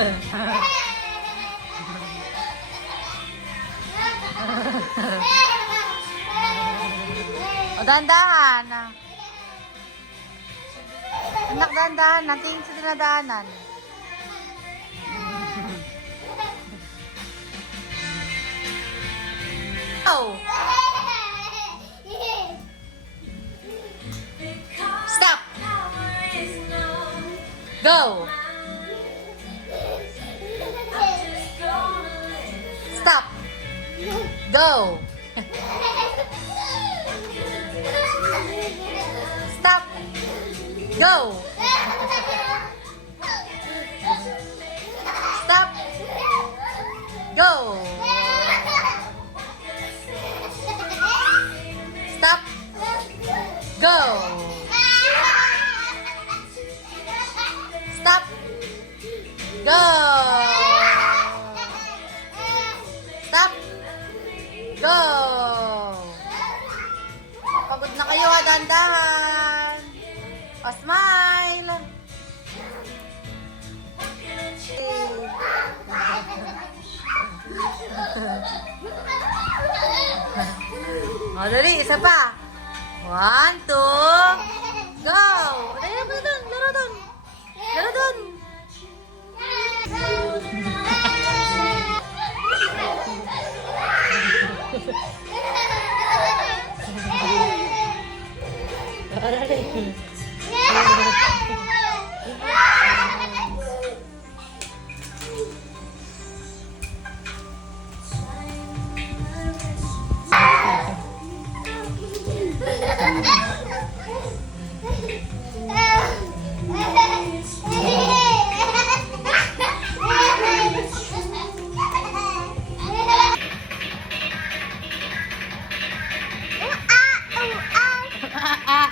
O, dahan-dahan. Anak, dahan-dahan. Natingin sa dinadaanan. Oh! Stop! Go! Stop! Go! Stop! Go! Stop! Go! Stop! Go! Stop! Go! Stop! Go! Pagod na kayo, ha? Dahan-dahan. O, smile! O, dali, isa pa. 1, 2, go! Laro dun, laro dun. Laro dun. Ah.